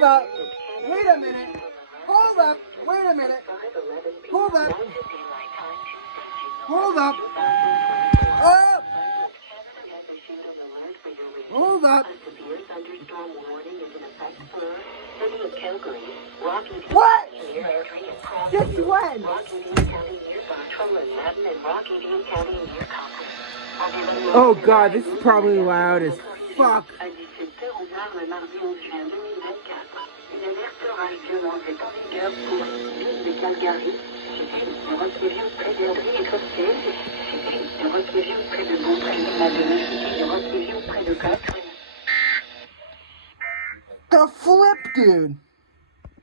Hold up. Wait a minute. Hold up. Wait a minute. Hold up. Hold up. Oh! Hold up. What? Since when? Oh god, this is probably loud as fuck. The flip, dude.